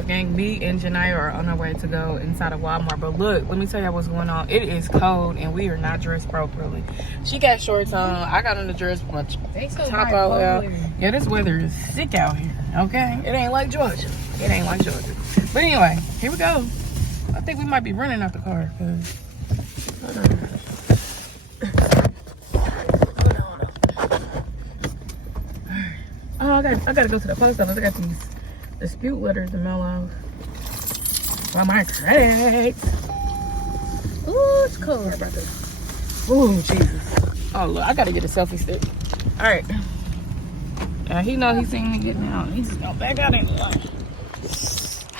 up, gang? Me and Janiyah are on our way to go inside of Walmart. But look, let me tell y'all what's going on. It is cold and we are not dressed properly. She got shorts on. I got on the dress, much top all out. Yeah, this weather is sick out here. Okay, it ain't like Georgia. It ain't like Georgia. But anyway, here we go. I think we might be running out the car because. Oh, I gotta go to the post office. I got these dispute letters to mail out for my credit. Ooh, it's cold. Sorry about this. Ooh, Jesus. Oh, look, I gotta get a selfie stick. All right. Yeah, he know he seen me getting out. He just gonna back out anyway. I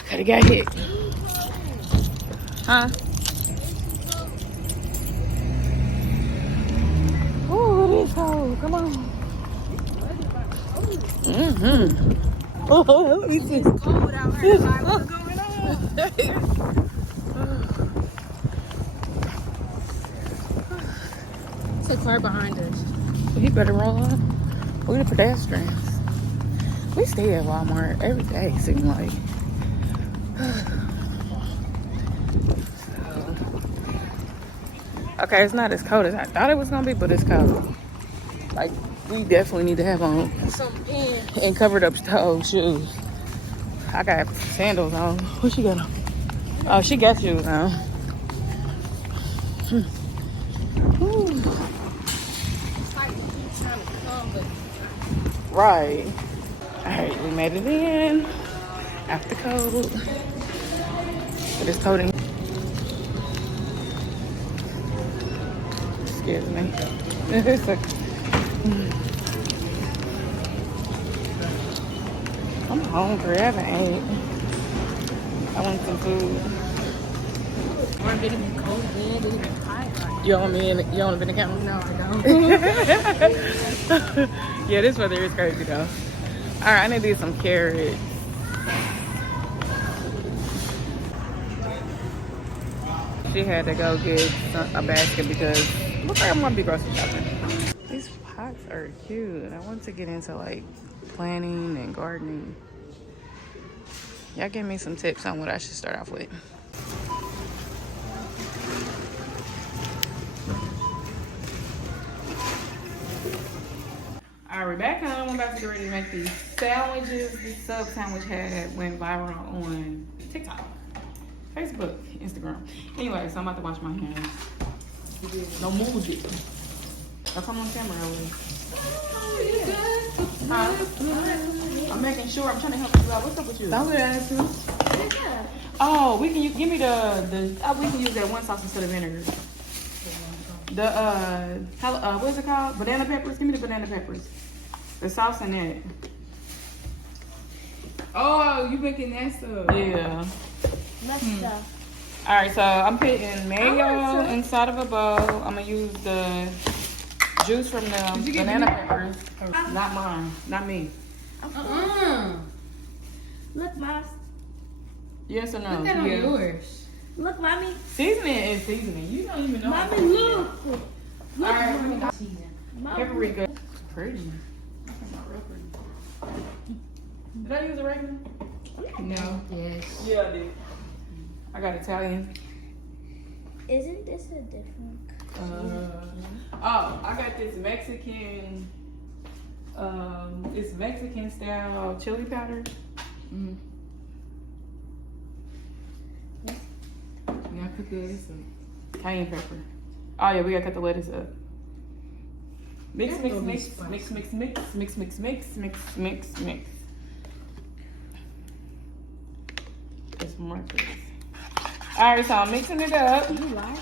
coulda got hit. Huh? Ooh, it is cold. Come on. Oh, let me see. It's cold out here. What's going on? It's a car behind us. He better roll up. We the pedestrians. We stay at Walmart every day, seem like. Okay, it's not as cold as I thought it was gonna be, but it's cold. Like, we definitely need to have on Some pants. and covered up toe shoes. I got sandals on. What she got on? Oh, she got shoes on. It's like he's trying to come, but Right. Alright, we made it in. After cold. It is cold in. Excuse me. It's like, I'm hungry. I haven't ate. I want some food. or it been cold, man. It been hot. You want me in? You want to be in the camera? No, I don't. Yeah, this weather is crazy though. All right, I need to get some carrots. She had to go get a basket because looks like I'm gonna be grocery shopping. These pots are cute. I want to get into like planting and gardening. Y'all give me some tips on what I should start off with. All right, we're back home. I'm about to get ready to make these sandwiches. This sub sandwich went viral on TikTok, Facebook, Instagram. Anyway, so I'm about to wash my hands. No move it. Don't come on camera, Ellie. Huh? I'm making sure. I'm trying to help you out. What's up with you? I would ask you. Oh, we can give me we can use that one sauce instead of vinegar. The what's it called? Banana peppers. Give me the banana peppers. The sauce in it. Oh, you making that stuff? Yeah. Let's go. All right, so I'm putting mayo inside of a bowl. I'm gonna use the juice from the banana peppers. Not mine. Not me. Look, Mom. Yes or no? Put that on yours. Look, Mommy. Seasoning is seasoning. You don't even know. Mommy, look. All right, we got paprika. It's pretty. Did I use oregano? No. Yes. Yeah, I did. I got Italian. Isn't this a different? I got this Mexican. It's Mexican style chili powder. Mm. Yeah, I cook this. Cayenne pepper. Oh yeah, we gotta cut the lettuce up. Mix, That mix, gonna be mix, spicy. mix, mix, mix, mix, mix, mix, mix, mix, mix. There's more of this. Alright, so I'm mixing it up. You lie?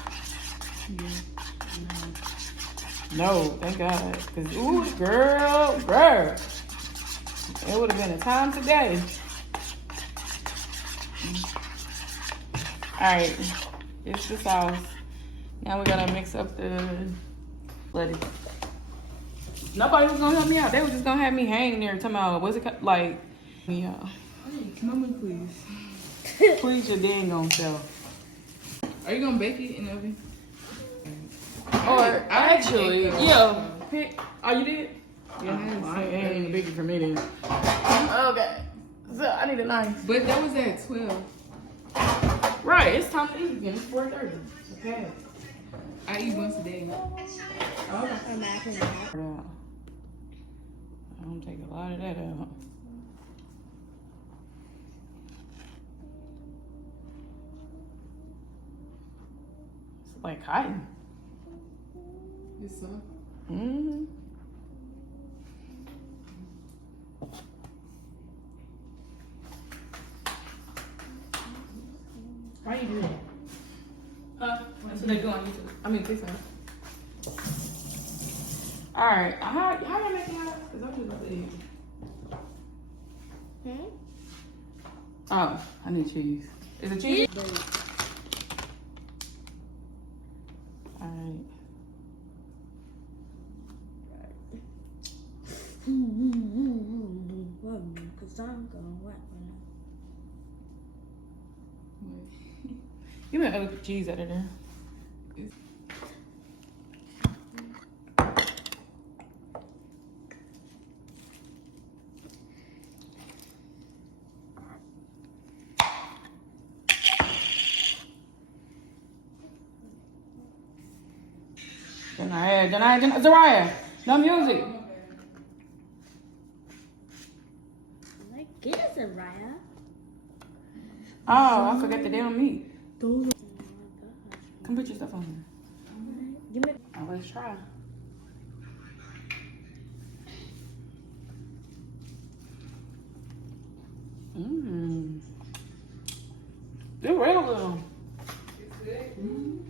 No, thank God. Cause ooh, girl. It would have been a time today. Alright, here's the sauce. Now we gotta mix up the lettuce. Nobody was gonna help me out. They were just gonna have me hanging there talking about, what's it like? Yeah. Mama, please. Please your dang on self. Are you gonna bake it in the oven? Or actually, yeah. Oh, you did? Yeah, I ain't even bigger for me then. Okay. So I need a knife. But that was at 12. Right, it's time to eat again. It's 4:30. Okay. I eat once a day. Okay. I'm gonna take a lot of that out. It's like cotton. It's soft. Mm-hmm. Why you do that? Huh? That's what they do on YouTube. I mean, TikTok. Alright, how y'all making that? Because I'm just about to eat. Oh, I need cheese. Is it cheese? Alright. Cause I'm going wet Give me another cheese out of there. Zariah, no music. Like, get a Raya. Oh, I forgot the damn meat. Oh Come put your stuff on here. Give me. Oh, let's try. Mmm. It's real good. It's good.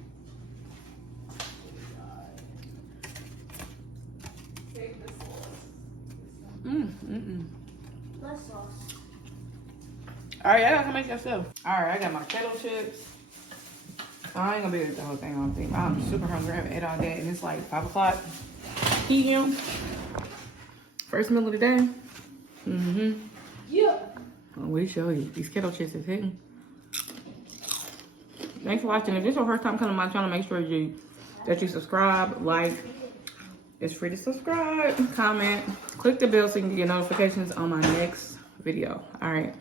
Take the sauce. Less sauce. Alright, I gotta make yourself. Alright, I got my kettle chips. I ain't gonna be able to eat the whole thing, I don't think. I'm super hungry. I haven't ate all day, and it's like 5 o'clock p.m. First meal of the day. Mm-hmm. Yeah. We show you. These kettle chips is hitting. Thanks for watching. If this is your first time coming to my channel, make sure that you subscribe, like. It's free to subscribe, comment, click the bell so you can get notifications on my next video. All right.